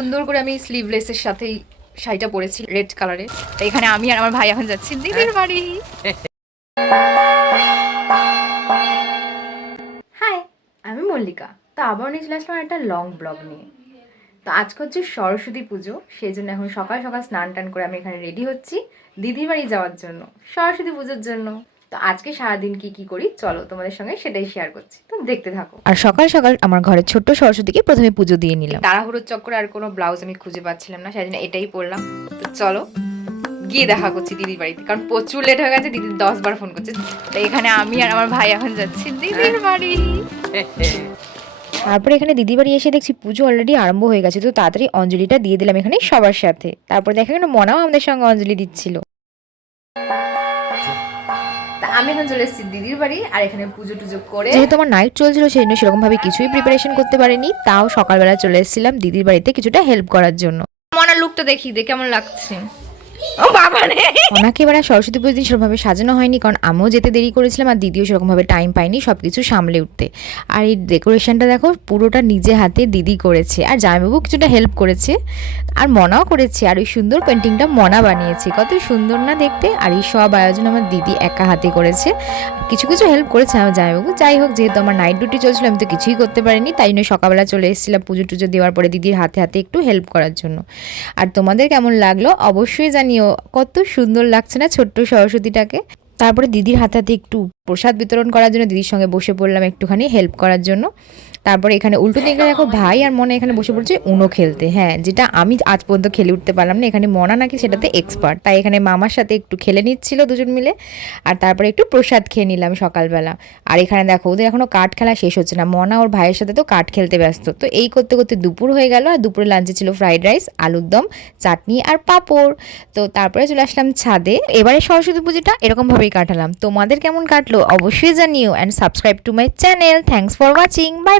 সুন্দর করে আমি স্লিভলেসের সাথেই শাড়িটা পরেছি রেড কালারের। তো এখানে আমি আর আমার ভাই এখন যাচ্ছি দিদির বাড়ি। হাই, আমি মল্লিকা। তো আবার নিয়ে চলে আসলাম একটা লং ব্লগ নিয়ে। তো আজকে হচ্ছে সরস্বতী পুজো, সেই জন্য এখন সকাল সকাল স্নান টান করে আমি এখানে রেডি হচ্ছি দিদির বাড়ি যাওয়ার জন্য, সরস্বতী পুজোর জন্য। তো আজকে সারাদিন কি কি করি চলো তোমাদের সঙ্গে সেটাই শেয়ার করছি, তো দেখতে থাকো। আর সকাল সকাল আমার ঘরের ছোট্ট সরস্বতীকে প্রথমে পুজো দিয়ে নিলাম। তাড়াহুড়োর চক্করে আর কোনো ব্লাউজ আমি খুঁজে পাচ্ছিলাম না, সেই জন্য এটাই পরলাম। তো চলো গিয়ে দেখা করছি দিদির বাড়িতে, কারণ প্রচুর লেট হয়ে গেছে, দিদি 10 বার ফোন করছে। তো এখানে আমি আর আমার ভাই এখন যাচ্ছি দিদির বাড়ি। তারপরে এখানে দিদি বাড়ি এসে দেখছি পুজো অলরেডি আরম্ভ হয়ে গেছে, তো তাড়াতাড়ি অঞ্জলিটা দিয়ে দিলাম এখানে সবার সাথে। তারপর দেখা গেল মনাও আমাদের সঙ্গে অঞ্জলি দিচ্ছিল। তা আমি এখন চলে এসেছি দিদির বাড়ি, আর এখানে পুজো টুজো করে, যেহেতু আমার নাইট চলছিল সেই জন্য সেরকমভাবে কিছুই প্রিপারেশন করতে পারিনি, তাও সকালবেলা চলে এসেছিলাম দিদির বাড়িতে কিছুটা হেল্প করার জন্য। মনার লুকটা দেখি দে কেমন লাগছে। ও বাবা রে, ওনাকে এবার সরস্বতী পুজোর দিন সেরকমভাবে সাজানো হয়নি, কারণ আমিও যেতে দেরি করেছিলাম আর দিদিও সেরকমভাবে টাইম পাইনি সব কিছু সামলে উঠতে। আর এই ডেকোরেশনটা দেখো পুরোটা নিজে হাতে দিদি করেছে, আর জামাইবাবু কিছুটা হেল্প করেছে, আর মনাও করেছে। আর ওই সুন্দর পেন্টিংটা মনা বানিয়েছে, কত সুন্দর না দেখতে। আর এই সব আয়োজন আমার দিদি একা হাতে করেছে, কিছু কিছু হেল্প করেছে আমার জামাইবাবু। যাই হোক, যেহেতু আমার নাইট ডিউটি চলছিল আমি তো কিছুই করতে পারিনি, তাই জন্য সকালবেলা চলে এসেছিলাম পুজো টুজো দেওয়ার পরে দিদির হাতে হাতে একটু হেল্প করার জন্য। আর তোমাদের কেমন লাগলো অবশ্যই জানিও, কত সুন্দর লাগছে না ছোট্ট সরস্বতীটাকে। তারপরে দিদির হাতে হাতে একটু প্রসাদ বিতরণ করার জন্য দিদির সঙ্গে বসে পড়লাম একটুখানি হেল্প করার জন্য। তারপরে এখানে উল্টো দিকে দেখো ভাই আর মনে এখানে বসে পড়ছে উনো খেলতে। হ্যাঁ, যেটা আমি আজ পর্যন্ত খেলে উঠতে পারলাম না, এখানে মনা নাকি সেটাতে এক্সপার্ট, তাই এখানে মামার সাথে একটু খেলে নিচ্ছিল দুজন মিলে। আর তারপরে একটু প্রসাদ খেয়ে নিলাম সকালবেলা। আর এখানে দেখো ওদের এখনও কাঠ খেলা শেষ হচ্ছে না, মনা ওর ভাইয়ের সাথে তো কাঠ খেলতে ব্যস্ত। তো এই করতে করতে দুপুর হয়ে গেল, আর দুপুরে লাঞ্চে ছিল ফ্রাইড রাইস, আলুর দম, চাটনি আর পাঁপড়। তো তারপরে চলে আসলাম ছাদে। এবারে সরস্বতী পুজোটা এরকমভাবেই কাটালাম। তোমাদের কেমন কাটলো অবশ্যই জানিও, and subscribe to my channel. Thanks for watching, by.